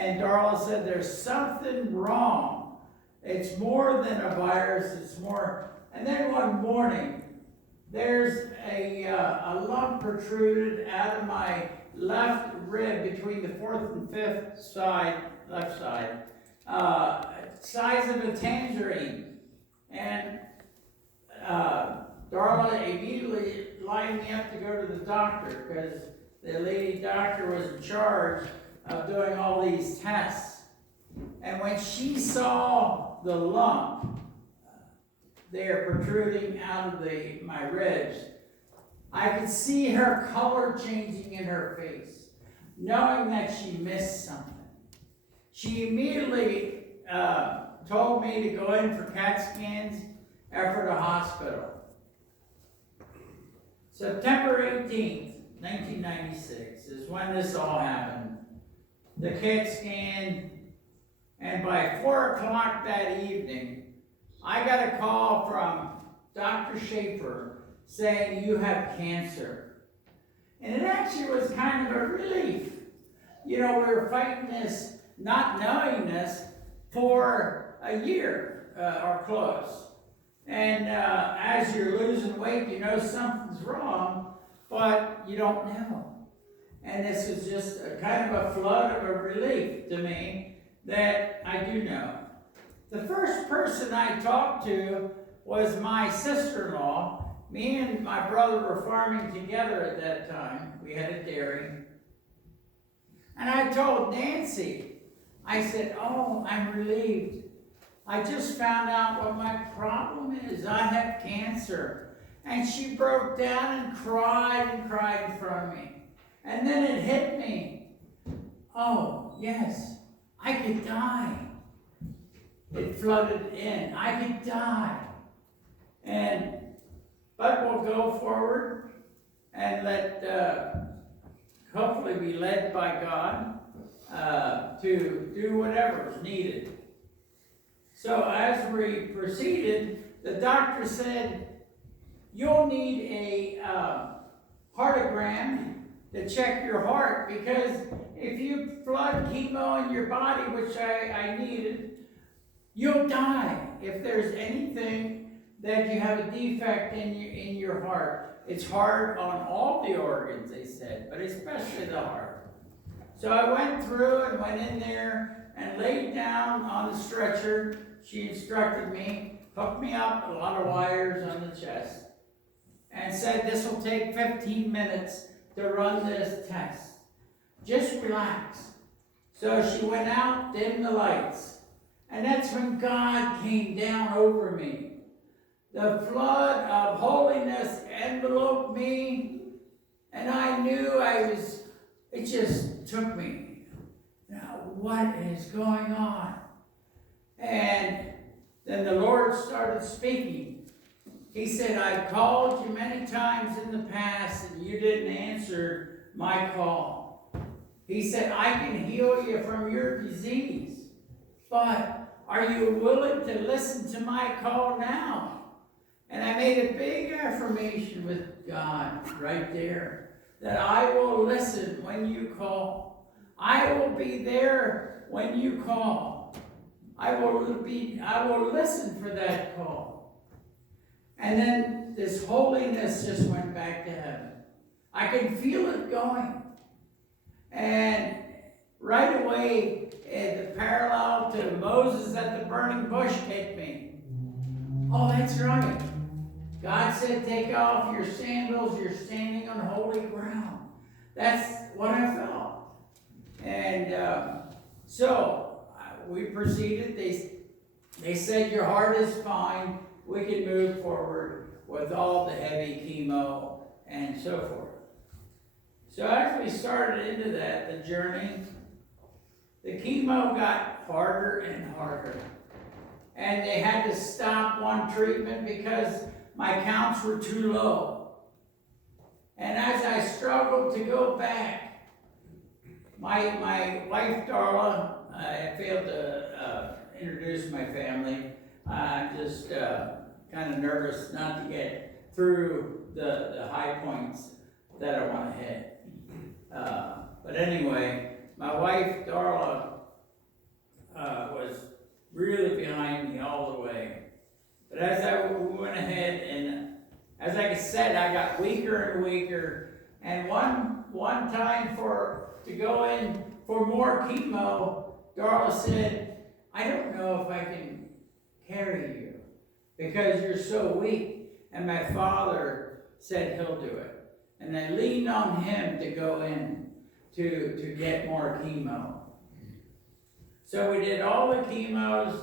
And Darla said, there's something wrong. It's more than a virus, it's more. And then one morning, there's a lump protruded out of my left rib between the fourth and fifth side, left side, size of a tangerine. And Darla immediately lined me up to go to the doctor because the lady doctor was in charge of doing all these tests. And when she saw the lump there protruding out of my ribs, I could see her color changing in her face, knowing that she missed something. She immediately told me to go in for CAT scans after the hospital. September 18th, 1996 is when this all happened. The CAT scan, and by 4 o'clock that evening, I got a call from Dr. Schaefer saying, you have cancer. And it actually was kind of a relief. You know, we were fighting this, not knowing this, for a year or close. And as you're losing weight, you know something's wrong, but you don't know. And this was just a kind of a flood of a relief to me that I do know. The first person I talked to was my sister-in-law. Me and my brother were farming together at that time. We had a dairy. And I told Nancy, I said, oh, I'm relieved. I just found out what my problem is. I have cancer. And she broke down and cried in front of me. And then it hit me. Oh, yes, I could die. It flooded in. I could die. But we'll go forward and hopefully be led by God to do whatever is needed. So as we proceeded, the doctor said, you'll need a heartogram to check your heart, because if you flood chemo in your body, which I needed, you'll die if there's anything that you have a defect in your heart. It's hard on all the organs, they said, but especially the heart. So I went through and went in there and laid down on the stretcher. She instructed me, hooked me up, a lot of wires on the chest, and said, this will take 15 minutes to run this test. Just relax. So she went out, dimmed the lights, and that's when God came down over me. The flood of holiness enveloped me, and I knew it just took me. Now, what is going on? And then the Lord started speaking. He said, I've called you many times in the past, and you didn't answer my call. He said, I can heal you from your disease, but are you willing to listen to my call now? And I made a big affirmation with God right there, that I will listen when you call. I will be there when you call. I will listen for that call. And then this holiness just went back to heaven. I can feel it going. And right away, the parallel to Moses at the burning bush hit me. Oh, that's right. God said, take off your sandals, you're standing on holy ground. That's what I felt. And so we proceeded. They said, your heart is fine. We can move forward with all the heavy chemo and so forth. So as we started into that, the journey, the chemo got harder and harder. And they had to stop one treatment because my counts were too low. And as I struggled to go back, my wife, Darla, I failed to introduce my family. I'm just kind of nervous not to get through the high points that I want to hit. But anyway, my wife, Darla, really behind me all the way. But as I went ahead, and as I said, I got weaker and weaker. And one time to go in for more chemo, Darla said, I don't know if I can carry you because you're so weak. And my father said he'll do it. And I leaned on him to go in to get more chemo. So we did all the chemos,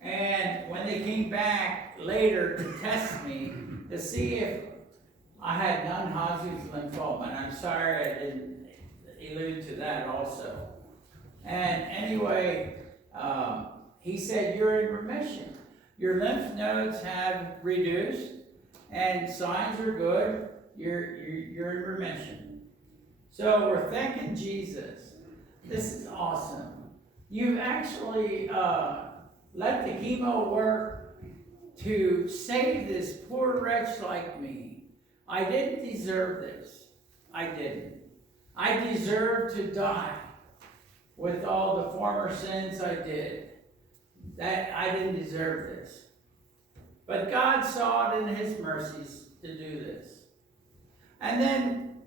and when they came back later to test me to see if I had non-Hodgkin's lymphoma, and I'm sorry I didn't allude to that also. And anyway, he said, you're in remission. Your lymph nodes have reduced, and signs are good. You're in remission. So we're thanking Jesus. This is awesome. You've actually let the chemo work to save this poor wretch like me. I didn't deserve this. I didn't. I deserved to die with all the former sins I did. That I didn't deserve this. But God saw it in his mercies to do this. And then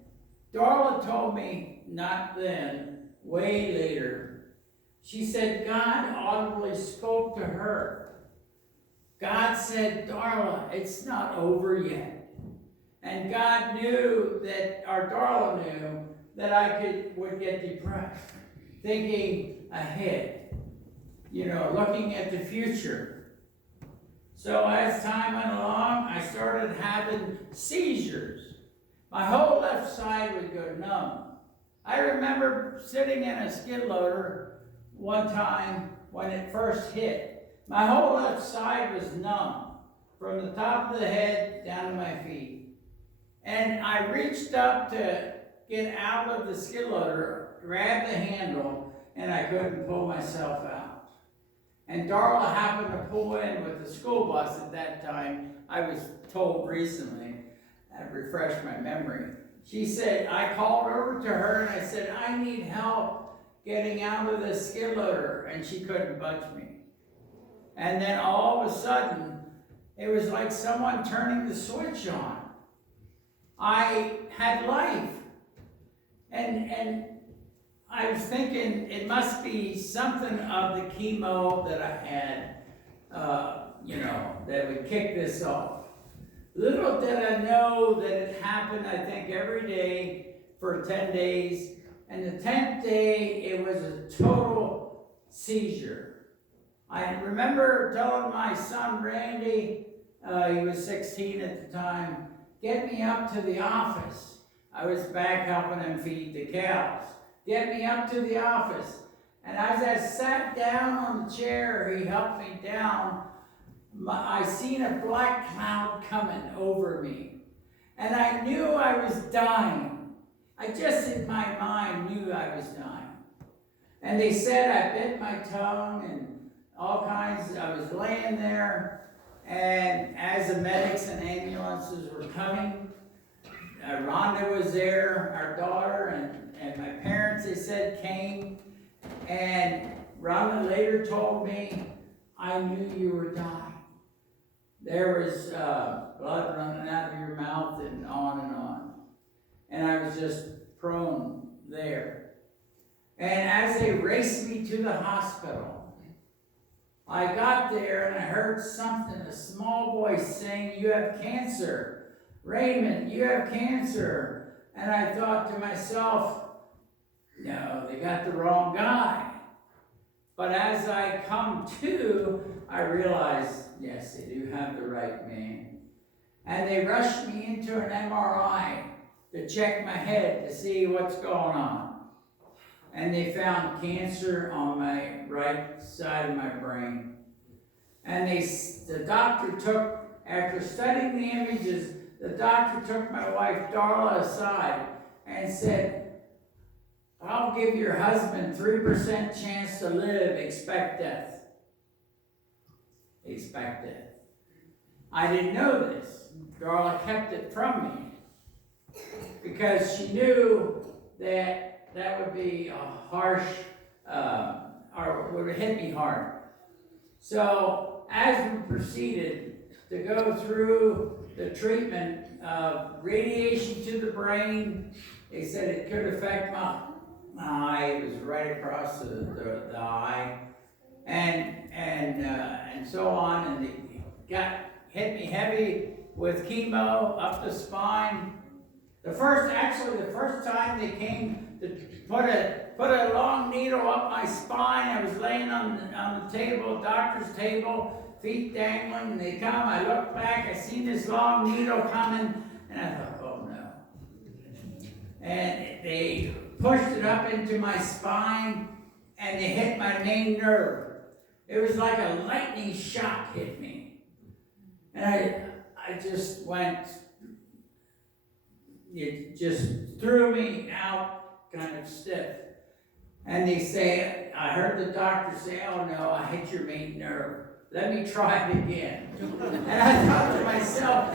Darla told me, not then, way later, she said God audibly spoke to her. God said, Darla, it's not over yet. And God knew that, or Darla knew, that I would get depressed, thinking ahead, looking at the future. So as time went along, I started having seizures. My whole left side would go numb. I remember sitting in a skid loader one time when it first hit. My whole left side was numb, from the top of the head down to my feet. And I reached up to get out of the skid loader, grabbed the handle, and I couldn't pull myself out. And Darla happened to pull in with the school bus at that time. I was told recently, that refreshed my memory. She said, I called over to her and I said, I need help getting out of this skid loader, and she couldn't budge me. And then all of a sudden, it was like someone turning the switch on. I had life. And I was thinking it must be something of the chemo that I had, that would kick this off. Little did I know that it happened, I think, every day for 10 days. And the 10th day, it was a total seizure. I remember telling my son, Randy, he was 16 at the time, get me up to the office. I was back helping him feed the cows. Get me up to the office. And as I sat down on the chair, he helped me down. I seen a black cloud coming over me. And I knew I was dying. I just in my mind knew I was dying. And they said I bit my tongue and all kinds. I was laying there, and as the medics and ambulances were coming, Rhonda was there, our daughter, and my parents, they said, came. And Rhonda later told me, I knew you were dying. There was blood running out of your mouth and on and on. And I was just prone there. And as they raced me to the hospital, I got there and I heard something, a small voice saying, you have cancer. Raymond, you have cancer. And I thought to myself, no, they got the wrong guy. But as I come to, I realized, yes, they do have the right man. And they rushed me into an MRI to check my head to see what's going on. And they found cancer on my right side of my brain. And the doctor took, after studying the images, the doctor took my wife Darla aside and said, I'll give your husband 3% chance to live, expect death. Expect death. I didn't know this. Darla kept it from me because she knew that that would be a harsh, or would hit me hard. So as we proceeded to go through the treatment of radiation to the brain, they said it could affect my eye. It was right across the eye, and so on. And they hit me heavy with chemo up the spine. The first time they came to put a long needle up my spine, I was laying on the table, doctor's table, feet dangling, and they come, I looked back, I seen this long needle coming, and I thought, oh no. And they pushed it up into my spine, and they hit my main nerve. It was like a lightning shock hit me. And I just went, it just threw me out kind of stiff. And they say, I heard the doctor say, oh no, I hit your main nerve. Let me try it again. And I thought to myself,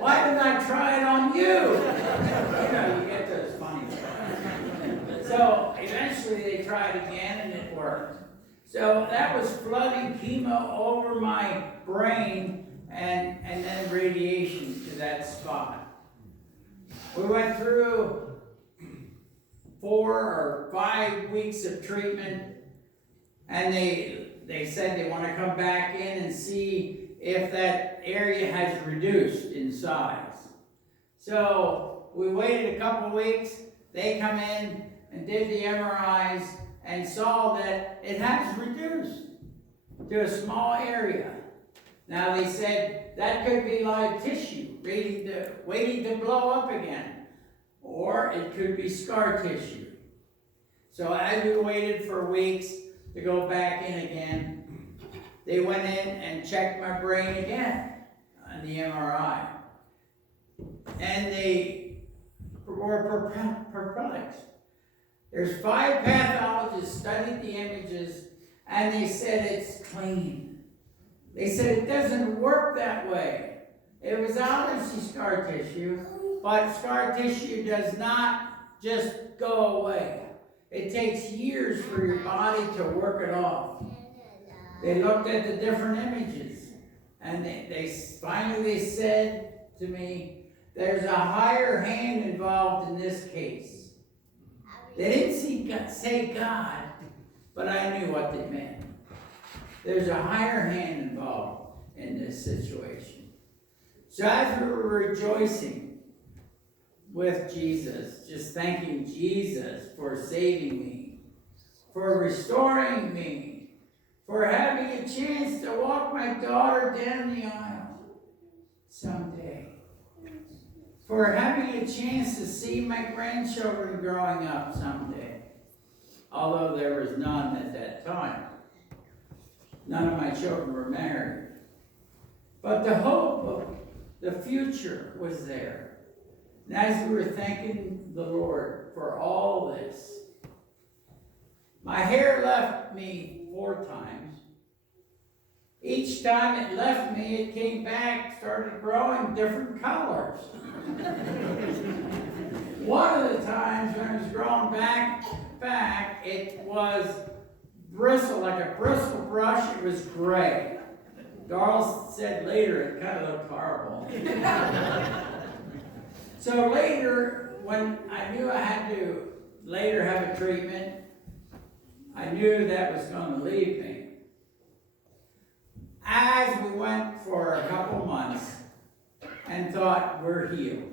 why didn't I try it on you? You know, you get those funny things. So eventually they tried again and it worked. So that was flooding chemo over my brain and then radiation to that spot. We went through 4 or 5 weeks of treatment, and they said they want to come back in and see if that area has reduced in size. So we waited a couple weeks. They come in and did the MRIs and saw that it has reduced to a small area. Now they said that could be live tissue waiting to blow up again, or it could be scar tissue. So as we waited for weeks to go back in again, they went in and checked my brain again on the MRI. And they were perplexed. There's 5 pathologists studied the images, and they said it's clean. They said it doesn't work that way. It was obviously scar tissue, but scar tissue does not just go away. It takes years for your body to work it off. They looked at the different images, and they finally said to me, there's a higher hand involved in this case. They didn't say God, but I knew what they meant. There's a higher hand involved in this situation. So as we were rejoicing with Jesus, just thanking Jesus for saving me, for restoring me, for having a chance to walk my daughter down the aisle someday, for having a chance to see my grandchildren growing up someday, although there was none at that time. None of my children were married. But the hope of the future was there. And as we were thanking the Lord for all this, my hair left me 4 times. Each time it left me, it came back, started growing different colors. One of the times when it was growing back, it was bristle, like a bristle brush. It was gray. Darl said later it kind of looked horrible. So later, when I knew I had to later have a treatment, I knew that was going to leave me. As we went for a couple months and thought, we're healed.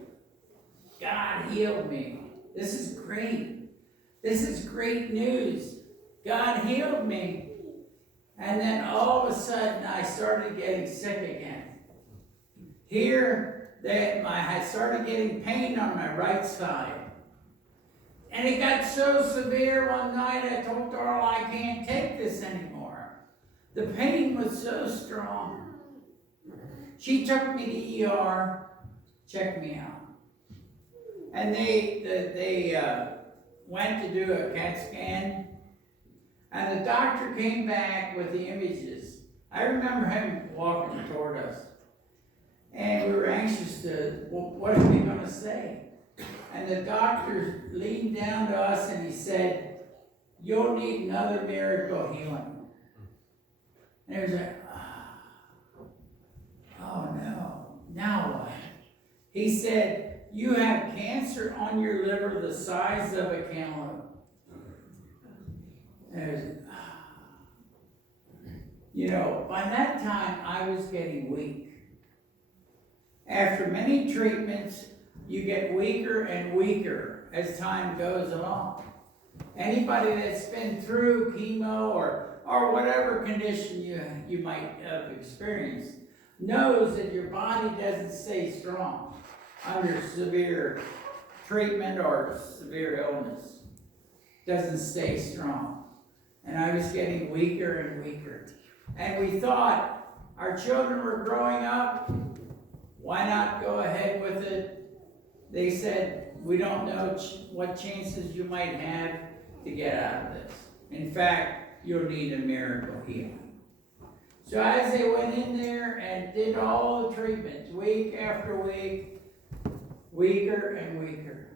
God healed me. This is great. This is great news. God healed me. And then all of a sudden, I started getting sick again. Here, I started getting pain on my right side. And it got so severe one night, I told Darla, I can't take this anymore. The pain was so strong. She took me to ER, checked me out. And they went to do a CAT scan. And the doctor came back with the images. I remember him walking toward us. And we were anxious to, well, what are they going to say? And the doctor leaned down to us and he said, you'll need another miracle healing. And it was like, oh no, now what? He said, you have cancer on your liver the size of a cantaloupe. And it was, you know, by that time I was getting weak. After many treatments, you get weaker and weaker as time goes along. Anybody that's been through chemo or whatever condition you might have experienced knows that your body doesn't stay strong under severe treatment or severe illness. Doesn't stay strong. And I was getting weaker and weaker. And we thought our children were growing up. Why not go ahead with it? They said, we don't know what chances you might have to get out of this. In fact, you'll need a miracle healing. So as they went in there and did all the treatments, week after week, weaker and weaker.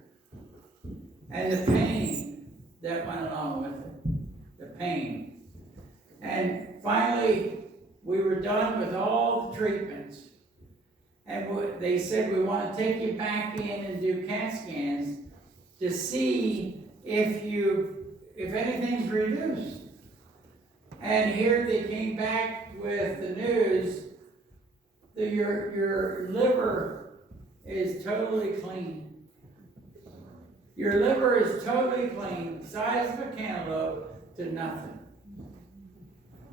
And the pain that went along with it, the pain. And finally, we were done with all the treatments. And they said, we want to take you back in and do CAT scans to see if anything's reduced. And here they came back with the news that your liver is totally clean. Your liver is totally clean, size of a cantaloupe to nothing.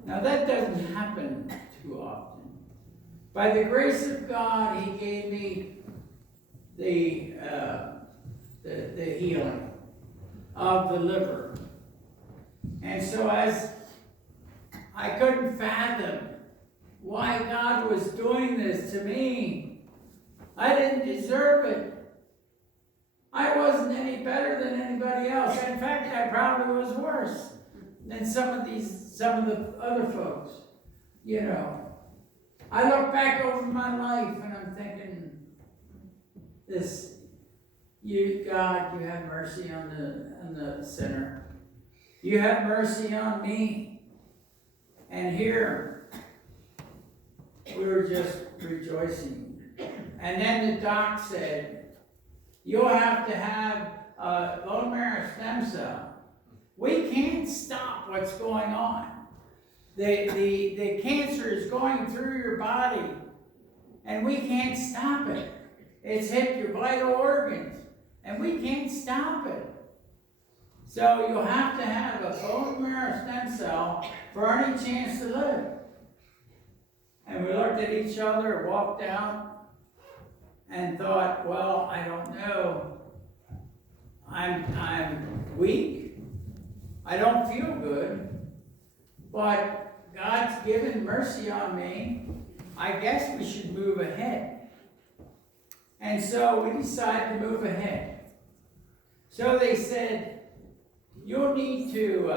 Now that doesn't happen too often. By the grace of God, He gave me the healing of the liver. And so as I couldn't fathom why God was doing this to me, I didn't deserve it. I wasn't any better than anybody else. In fact, I probably was worse than some of the other folks, you know. I look back over my life and I'm thinking, God, you have mercy on the sinner. You have mercy on me. And here, we were just rejoicing. And then the doc said, you'll have to have a bone marrow stem cell. We can't stop what's going on. The cancer is going through your body, and we can't stop it. It's hit your vital organs, and we can't stop it. So you'll have to have a bone marrow stem cell for any chance to live. And we looked at each other, walked out, and thought, well, I don't know. I'm weak. I don't feel good. But God's given mercy on me. I guess we should move ahead. And so we decided to move ahead. So they said, you'll need to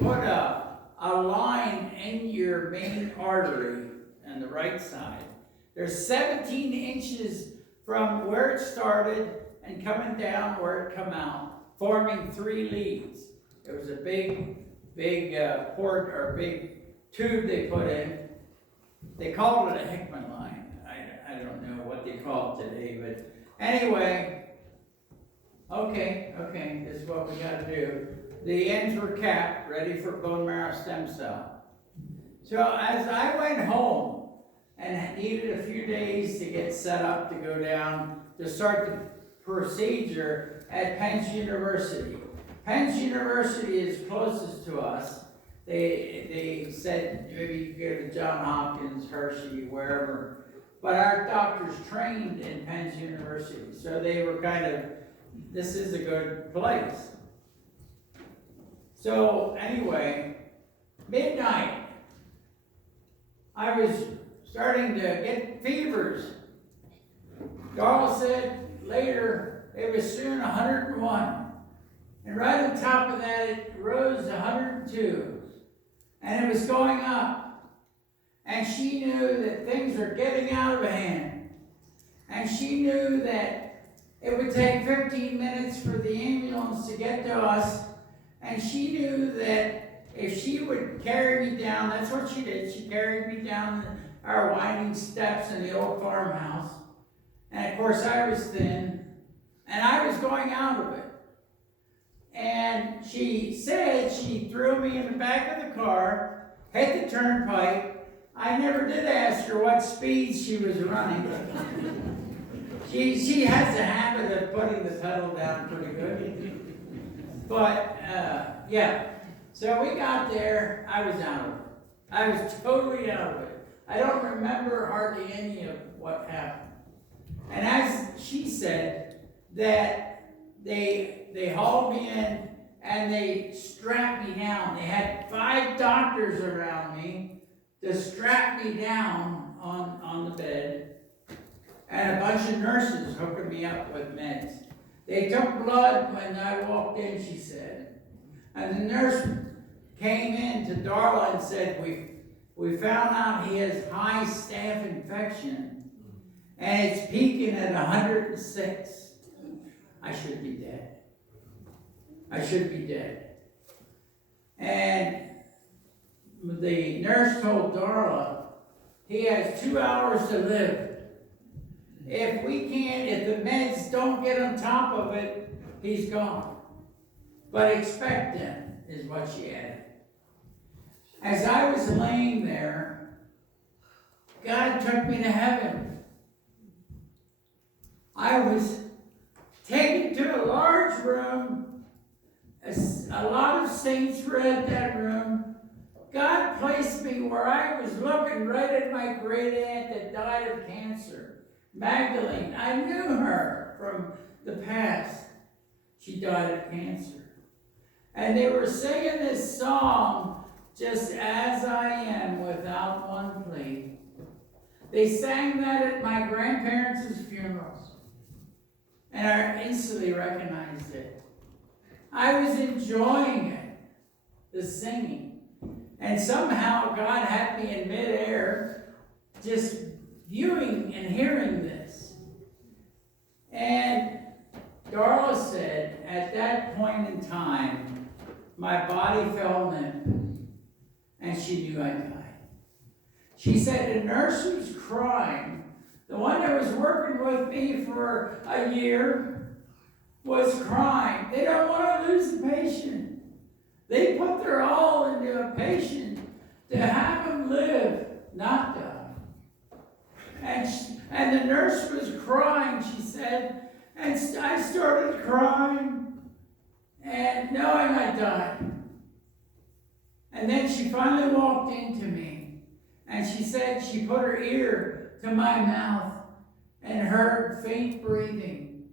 put a line in your main artery on the right side. There's 17 inches from where it started and coming down where it come out, forming 3 leads. It was a big port or big tube they put in. They called it a Hickman line. I don't know what they call it today, but anyway, okay, this is what we got to do. The ends were capped, ready for bone marrow stem cell. So as I went home and needed a few days to get set up to go down to start the procedure at Penn's University. Penn's University is closest to us. They said maybe you could go to Johns Hopkins, Hershey, wherever. But our doctors trained in Penn's University, so they were kind of, this is a good place. So anyway, midnight, I was starting to get fevers. Darla said later it was soon 101. And right on top of that, it rose to 102. And it was going up. And she knew that things were getting out of hand. And she knew that it would take 15 minutes for the ambulance to get to us. And she knew that if she would carry me down, that's what she did. She carried me down our winding steps in the old farmhouse. And of course I was thin, and I was going out of it. And she said she threw me in the back of the car, hit the turnpike. I never did ask her what speed she was running. She has a habit of putting the pedal down pretty good. But, yeah. So we got there, I was out of it. I was totally out of it. I don't remember hardly any of what happened. And as she said, that they hauled me in and they strapped me down. They had 5 doctors around me to strap me down on the bed, and a bunch of nurses hooking me up with meds. They took blood when I walked in, she said. And the nurse came in to Darla and said, we found out he has high staph infection, and it's peaking at 106. I should be dead. I should be dead. And the nurse told Darla, he has 2 hours to live. If the meds don't get on top of it, he's gone. But expect him, is what she added. As I was laying there, God took me to heaven. I was taken to a large room. A lot of saints were in that room. God placed me where I was looking right at my great aunt that died of cancer, Magdalene. I knew her from the past. She died of cancer. And they were singing this song, Just As I Am, Without One Plea. They sang that at my grandparents' funerals. And I instantly recognized it. I was enjoying it, the singing. And somehow God had me in midair, just viewing and hearing this. And Darla said, at that point in time, my body fell limp, and she knew I died. She said the nurse was crying. The one that was working with me for a year was crying. They don't want to lose the patient. They put their all into a patient to have him live, not die. And the nurse was crying, she said, and I started crying and knowing I died. And then she finally walked into me, and she said she put her ear to my mouth and heard faint breathing.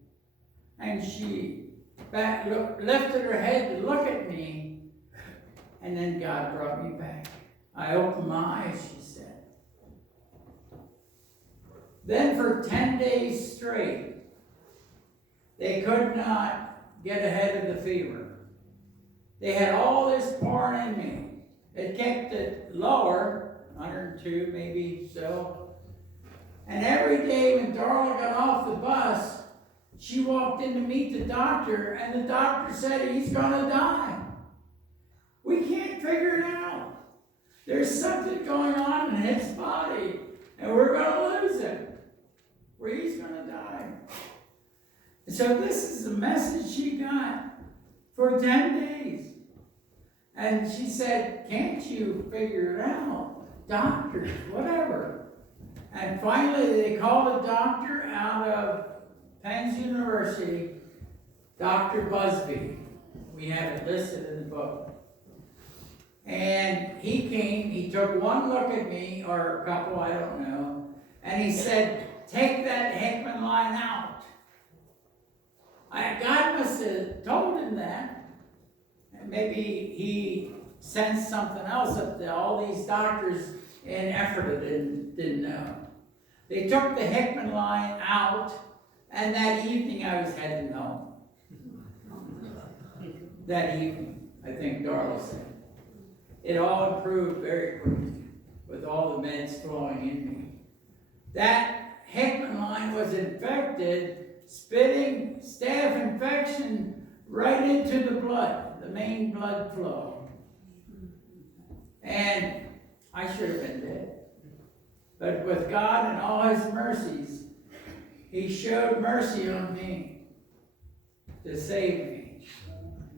And she lifted her head to look at me, and then God brought me back. I opened my eyes, she said. Then for 10 days straight, they could not get ahead of the fever. They had all this pouring in me. It kept it lower, 102 maybe so. And every day when Darla got off the bus, she walked in to meet the doctor, and the doctor said he's going to die. We can't figure it out. There's something going on in his body, and we're going to lose him, where he's going to die. And so this is the message she got for 10 days. And she said, can't you figure it out? Doctors, whatever. And finally they called a doctor out of Penn's University, Dr. Busby. We have it listed in the book. And he came, he took one look at me, or a couple, I don't know, and he said, take that Hickman line out. God must have told him that. And maybe he sensed something else that all these doctors in Ephrata didn't know. They took the Hickman line out, and that evening I was heading home. That evening, I think Darla said. It all improved very quickly with all the meds flowing in me. That Hickman line was infected, spitting staph infection right into the blood, the main blood flow. And I should have been dead. But with God and all his mercies, he showed mercy on me to save me.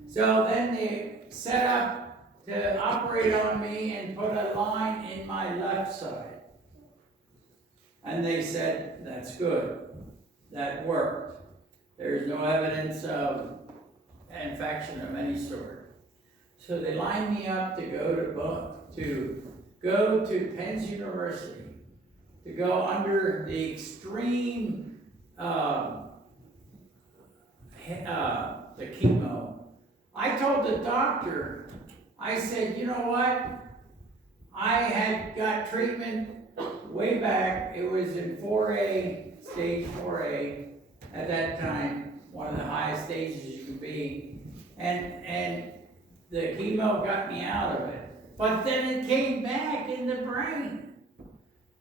So then they set up to operate on me and put a line in my left side. And they said, that's good. That worked. There's no evidence of infection of any sort. So they lined me up to go to Penn's University, to go under the extreme the chemo. I told the doctor, I said, you know what? I had got treatment way back. It was in 4A, stage 4A at that time, one of the highest stages you could be. And the chemo got me out of it. But then it came back in the brain.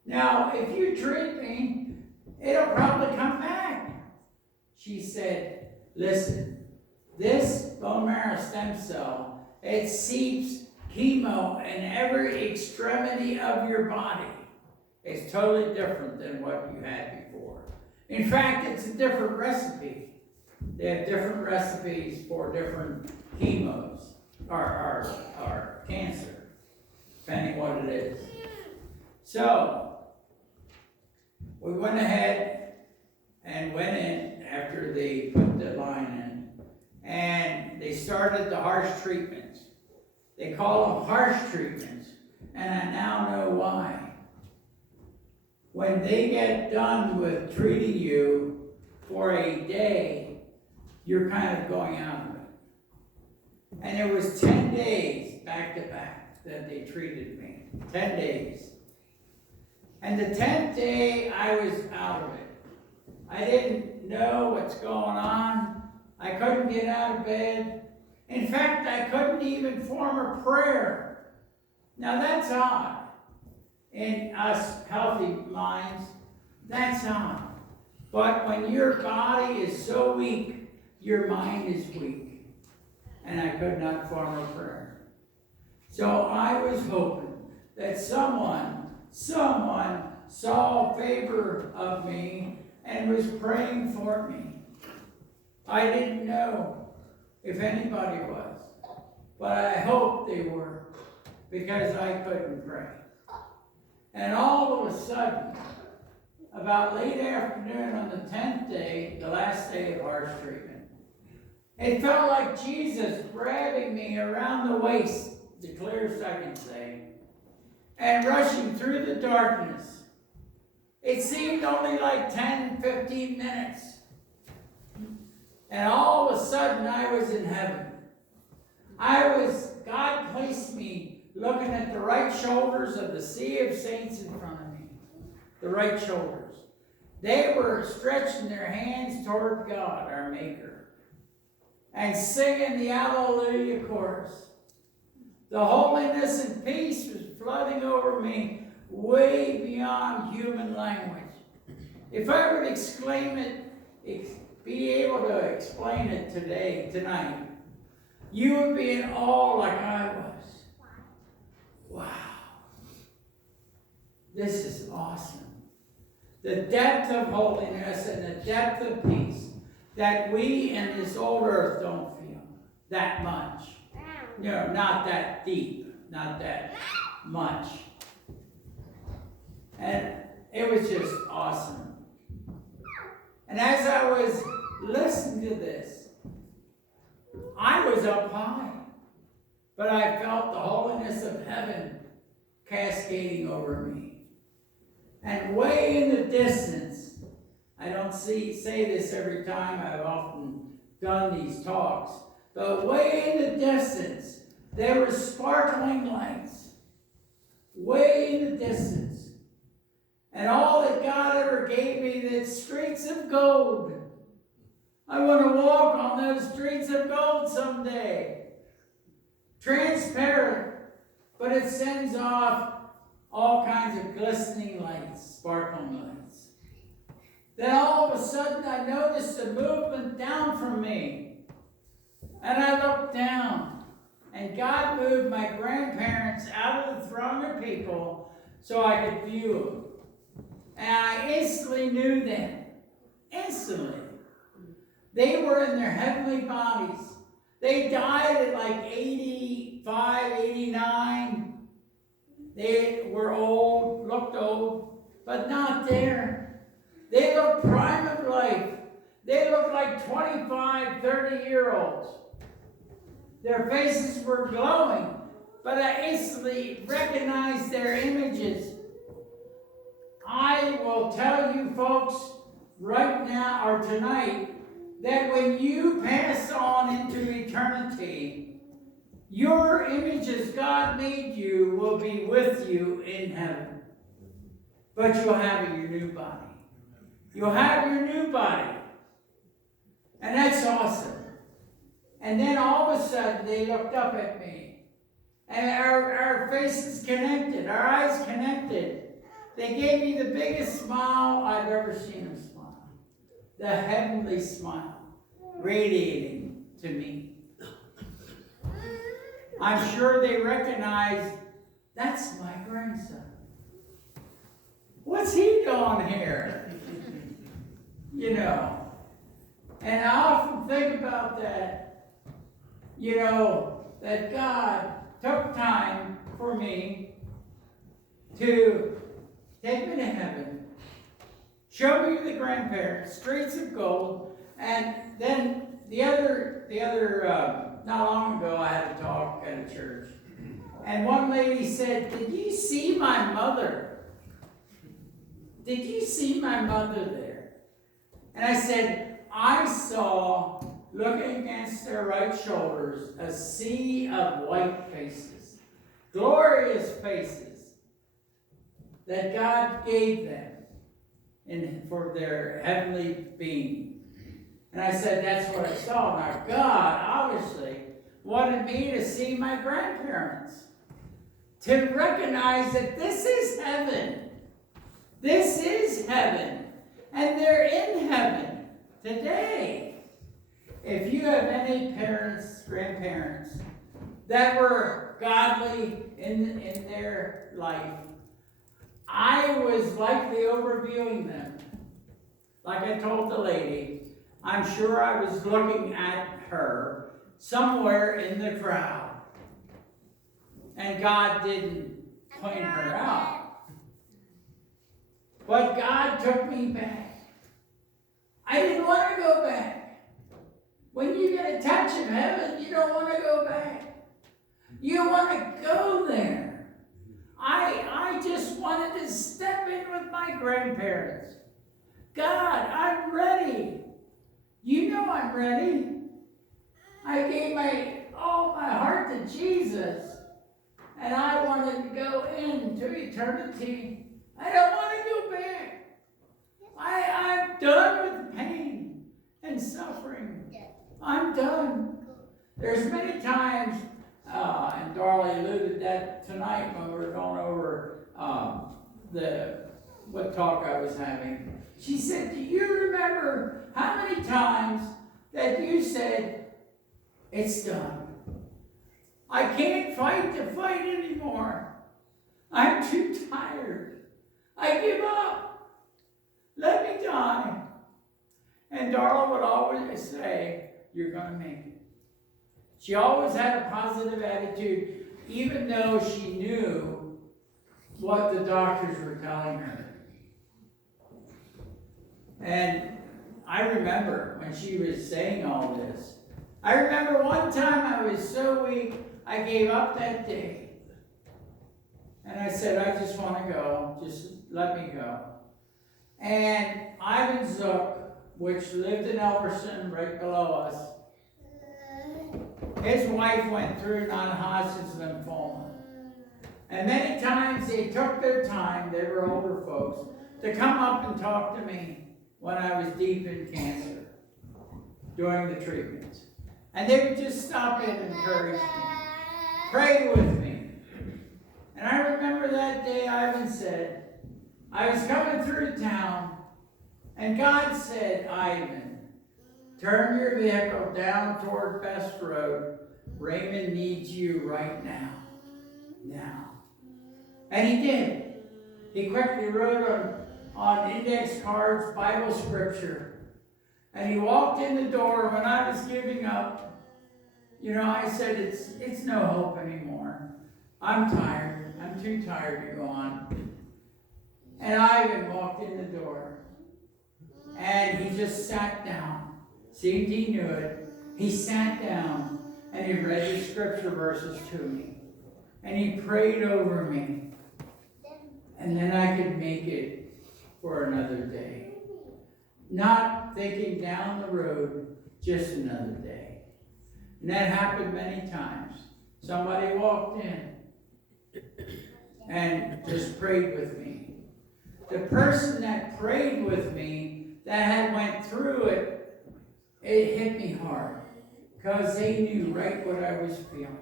Now, if you treat me, it'll probably come back. She said, listen, this bone marrow stem cell, it seeps chemo in every extremity of your body. It's totally different than what you had before. In fact, it's a different recipe. They have different recipes for different chemos or cancer, depending what it is. So, we went ahead and went in after they put the line in, and they started the harsh treatments. They call them harsh treatments, and I now know why. When they get done with treating you for a day, you're kind of going out of it. And it was 10 days back to back that they treated me. 10 days. And the 10th day, I was out of it. I didn't know what's going on. I couldn't get out of bed. In fact, I couldn't even form a prayer. Now that's odd. In us healthy minds, that's odd. But when your body is so weak, your mind is weak. And I could not form a prayer. So I was hoping that someone saw favor of me and was praying for me. I didn't know if anybody was, but I hoped they were, because I couldn't pray. And all of a sudden, about late afternoon on the 10th day, the last day of harsh treatment, it felt like Jesus grabbing me around the waist, the clearest I can say, and rushing through the darkness. It seemed only like 10, 15 minutes. And all of a sudden, I was in heaven. God placed me looking at the right shoulders of the sea of saints in front of me. The right shoulders. They were stretching their hands toward God, our Maker, and singing the Alleluia chorus. The holiness and peace was flooding over me way beyond human language. If I would exclaim it, be able to explain it tonight, you would be in awe like I was. Wow. This is awesome. The depth of holiness and the depth of peace that we in this old earth don't feel that much. You know, not that deep, not that much. And it was just awesome. And as I was listening to this, I was up high, but I felt the holiness of heaven cascading over me. And way in the distance, I don't say this every time, I've often done these talks, but way in the distance, there were sparkling lights. Way in the distance. And all that God ever gave me, the streets of gold. I want to walk on those streets of gold someday. Transparent, but it sends off all kinds of glistening lights, sparkling lights. Then all of a sudden I noticed a movement down from me. And I looked down, And God moved my grandparents out of the throng of people so I could view them. And I instantly knew them. Instantly. They were in their heavenly bodies. They died at like 85, 89. They were old, looked old, but not there. They looked prime of life. They looked like 25, 30-year-olds. Their faces were glowing, but I instantly recognized their images. I will tell you folks right now or tonight that when you pass on into eternity, your images God made you will be with you in heaven. But you'll have your new body. You'll have your new body. And that's awesome. And then all of a sudden, they looked up at me. And our faces connected, our eyes connected. They gave me the biggest smile I've ever seen them smile. The heavenly smile, radiating to me. I'm sure they recognized, that's my grandson. What's he doing here? You know. And I often think about that. You know, that God took time for me to take me to heaven, show me the grandparents, streets of gold, and then the other, not long ago I had a talk at a church, and one lady said, "Did you see my mother? Did you see my mother there?" And I said, "I saw, looking against their right shoulders, a sea of white faces, glorious faces that God gave them for their heavenly being." And I said, that's what I saw. Now, God obviously wanted me to see my grandparents, to recognize that this is heaven. This is heaven. And they're in heaven today. If you have any parents, grandparents, that were godly in their life, I was likely overviewing them. Like I told the lady, I'm sure I was looking at her somewhere in the crowd. And God didn't point her out. But God took me back. I didn't want to go back. When you get a touch of heaven, you don't want to go back. You want to go there. I just wanted to step in with my grandparents. God, I'm ready. You know I'm ready. I gave all my heart to Jesus. And I wanted to go into eternity. I don't want to go back. I'm done with pain and suffering. I'm done. There's many times, and Darlie alluded that tonight when we were going over what talk I was having. She said, do you remember how many times that you said, it's done? I can't fight the fight anymore. I'm too tired. I give up. Let me die. And Darla would always say, you're going to make it. She always had a positive attitude, even though she knew what the doctors were telling her. And I remember when she was saying all this. I remember one time I was so weak, I gave up that day. And I said, I just want to go. Just let me go. And Ivan Zook, which lived in Elverson right below us, his wife went through non-Hodgkin's lymphoma. And many times they took their time, they were older folks, to come up and talk to me when I was deep in cancer during the treatments. And they would just stop in and encourage me. Pray with me. And I remember that day Ivan said, I was coming through town, and God said, Ivan, turn your vehicle down toward Best Road, Raymond needs you right now. Now. And he did. He quickly wrote on index cards Bible scripture. And he walked in the door when I was giving up. You know, I said, it's no hope anymore. I'm tired. I'm too tired to go on. And Ivan walked in the door. And he just sat down. Seemed he knew it. He sat down and he read the scripture verses to me. And he prayed over me. And then I could make it for another day. Not thinking down the road, just another day. And that happened many times. Somebody walked in and just prayed with me. The person that prayed with me, that had went through it, it hit me hard. Because they knew right what I was feeling.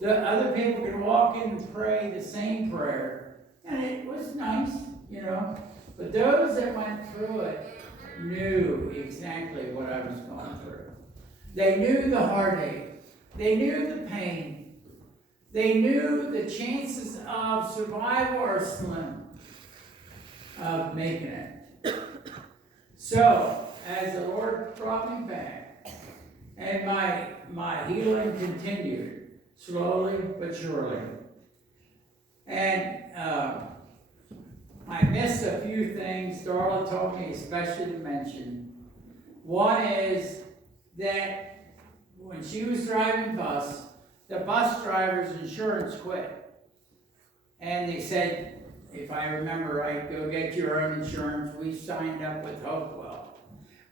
The other people could walk in and pray the same prayer. And it was nice, you know. But those that went through it knew exactly what I was going through. They knew the heartache. They knew the pain. They knew the chances of survival are slim of making it. So, as the Lord brought me back, and my healing continued, slowly but surely. And I missed a few things Darla told me especially to mention. One is that when she was driving bus, the bus driver's insurance quit. And they said, if I remember right, go get your own insurance. We signed up with Hopewell.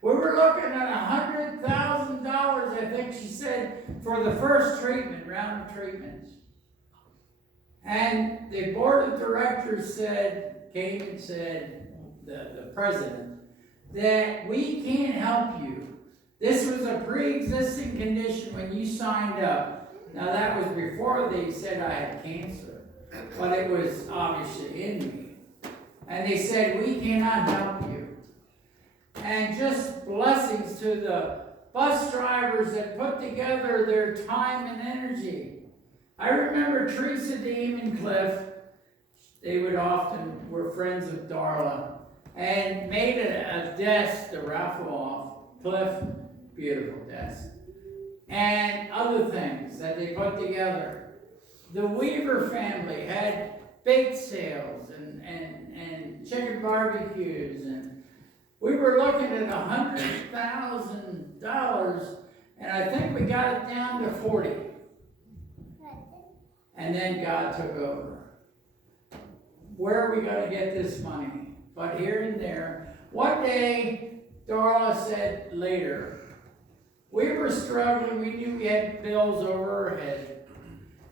We were looking at $100,000, I think she said, for the first round of treatments. And the board of directors came and said, the president, that we can't help you. This was a pre-existing condition when you signed up. Now that was before they said I had cancer, but it was obviously in me. And they said, we cannot help you. And just blessings to the bus drivers that put together their time and energy. I remember Teresa Deem and Cliff. They were friends of Darla, and made a desk to raffle off. Cliff, beautiful desk. And other things that they put together. The Weaver family had bake sales and chicken barbecues, and we were looking at $100,000, and I think we got it down to 40. And then God took over. Where are we going to get this money? But here and there. One day, Darla said later, we were struggling. We knew we had bills over our head.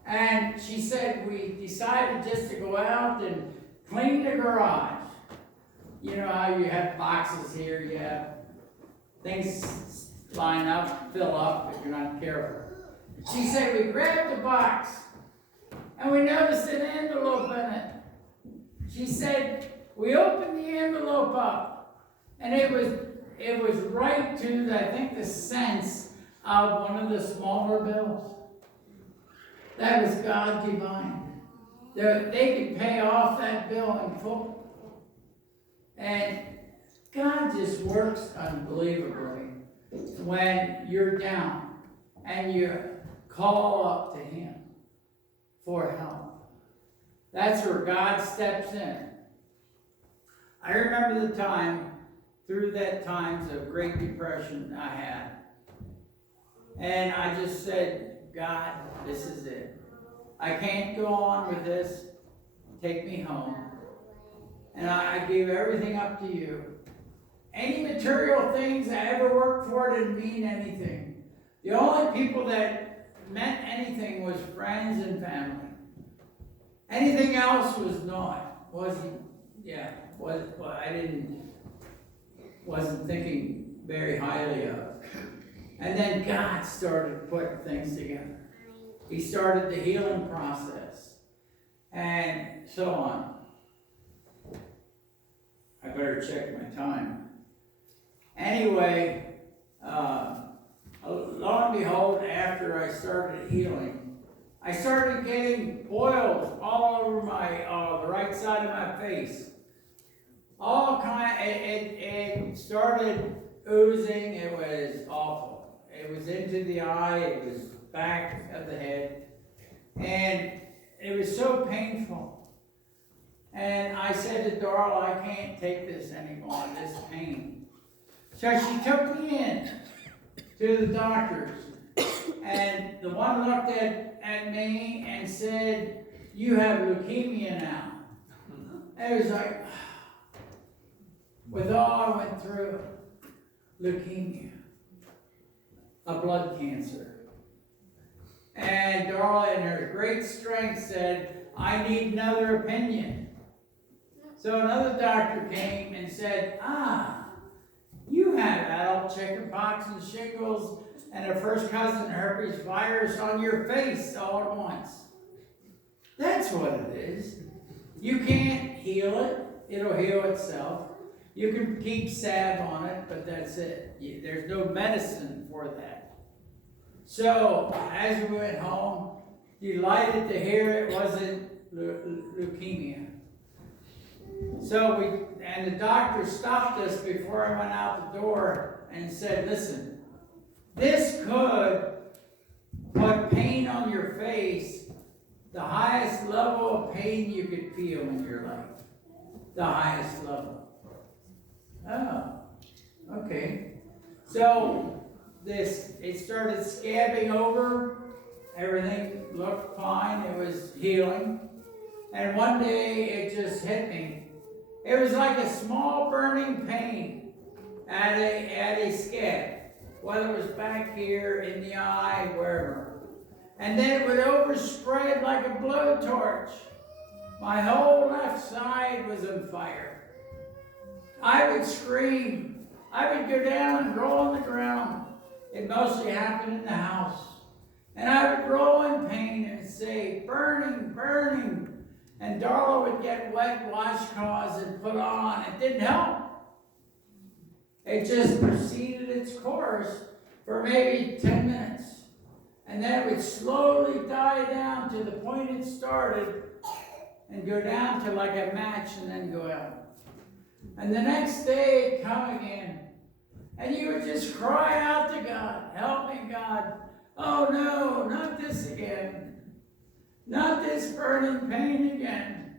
And she said we decided just to go out and clean the garage. You know how you have boxes here, you have things line up, fill up if you're not careful. She said we grabbed the box and we noticed an envelope in it. She said we opened the envelope up and it was right to, I think, the cents of one of the smaller bills. That was God divine. They could pay off that bill in full. And God just works unbelievably when you're down and you call up to Him for help. That's where God steps in. I remember the time, through that times of Great Depression I had. And I just said, God, this is it. I can't go on with this. Take me home. And I gave everything up to you. Any material things I ever worked for didn't mean anything. The only people that meant anything was friends and family. Anything else was not. Wasn't thinking very highly of. And then God started putting things together. He started the healing process. And so on. I better check my time. Anyway, lo and behold, after I started healing, I started getting boils all over the right side of my face. It started oozing. It was awful. It was into the eye. It was back of the head. And it was so painful. And I said to Darla, I can't take this anymore, this pain. So she took me in to the doctors. And the one looked at me and said, you have leukemia now. And it was like, with all I went through, leukemia, a blood cancer. And Darla, in her great strength, said, I need another opinion. So another doctor came and said, you have adult chickenpox and shingles and a first cousin herpes virus on your face all at once. That's what it is. You can't heal it. It'll heal itself. You can keep salve on it, but that's it. There's no medicine for that. So, as we went home, delighted to hear it wasn't leukemia. So the doctor stopped us before I went out the door and said, listen, this could put pain on your face, the highest level of pain you could feel in your life. The highest level. Oh, okay. So it started scabbing over. Everything looked fine. It was healing. And one day it just hit me. It was like a small burning pain at a scab, whether it was back here, in the eye, wherever. And then it would overspread like a blowtorch. My whole left side was on fire. I would scream. I would go down and roll on the ground. It mostly happened in the house. And I would roll in pain and say, burning, burning. And Darla would get wet washcloths and put on. It didn't help. It just proceeded its course for maybe 10 minutes. And then it would slowly die down to the point it started and go down to like a match and then go out. And the next day it'd come again. And you would just cry out to God, help me, God. Oh no, not this again. Not this burning pain again.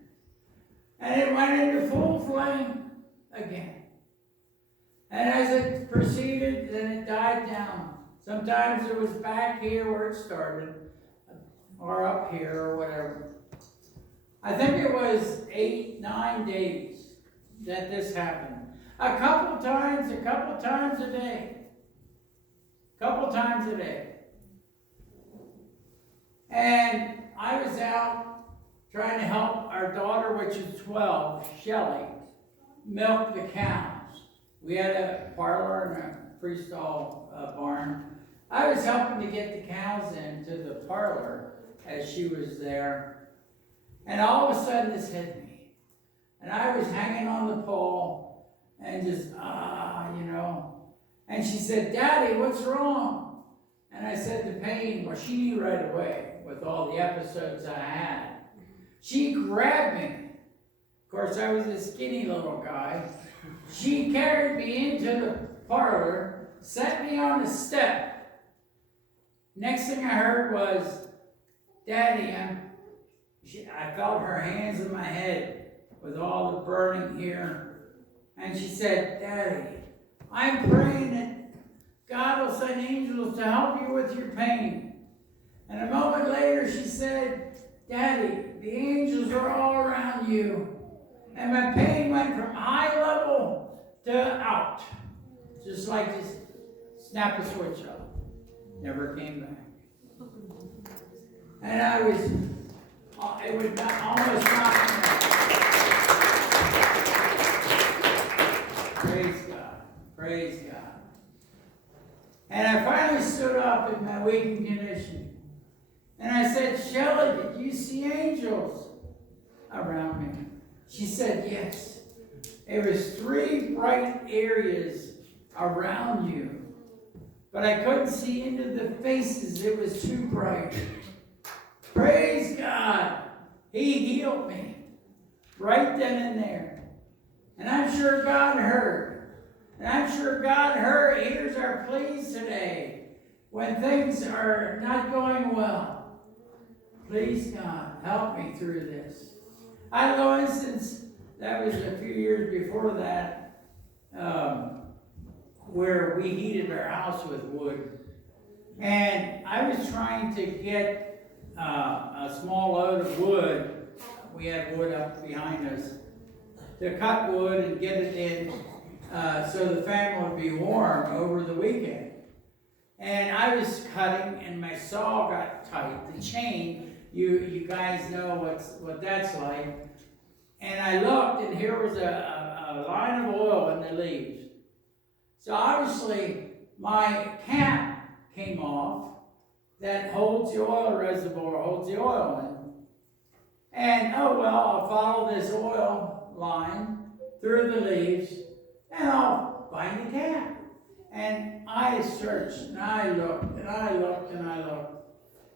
And it went into full flame again. And as it proceeded, then it died down. Sometimes it was back here where it started, or up here, or whatever. I think it was 8-9 days that this happened. A couple times a day. Couple times a day. And I was out trying to help our daughter, which is 12, Shelley, milk the cows. We had a parlor and a freestall barn. I was helping to get the cows into the parlor as she was there. And all of a sudden this hit me. And I was hanging on the pole and just, And she said, Daddy, what's wrong? And I said, the pain. Well, she knew right away with all the episodes I had. She grabbed me. Of course, I was a skinny little guy. She carried me into the parlor, set me on the step. Next thing I heard was, Daddy, I felt her hands in my head with all the burning here. And she said, Daddy, I'm praying that God will send angels to help you with your pain. And a moment later she said, Daddy, the angels are all around you. And my pain went from high level to out. Just like this, snap a switch off. Never came back. And I was, it would not, almost not come back. Praise God. Praise God. And I finally stood up in my weakened condition. And I said, Shelley, did you see angels around me? She said, yes. It was 3 bright areas around you. but I couldn't see into the faces. It was too bright. Praise God. He healed me right then and there. And I'm sure God heard. And I'm sure God hears our pleas today when things are not going well. Please, God, help me through this. I had no instance, that was a few years before that, where we heated our house with wood. And I was trying to get a small load of wood. We have wood up behind us. To cut wood and get it in so the family would be warm over the weekend. And I was cutting and my saw got tight. The chain, you guys know what that's like. And I looked and here was a line of oil in the leaves. So obviously my cap came off that holds the oil reservoir, holds the oil in. And oh well, I'll follow this oil line through the leaves and I'll find the cap. And I searched and I looked and I looked and I looked.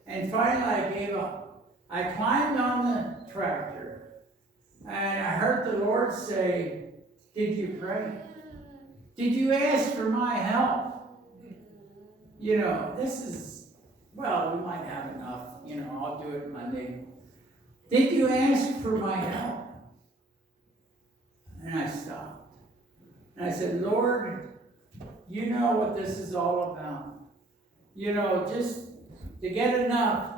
And finally I gave up. I climbed on the tractor and I heard the Lord say, did you pray? Did you ask for my help? You know, this is, well, we might have enough. You know, I'll do it Monday. Did you ask for my help? And I stopped. And I said, Lord, you know what this is all about. You know, just to get enough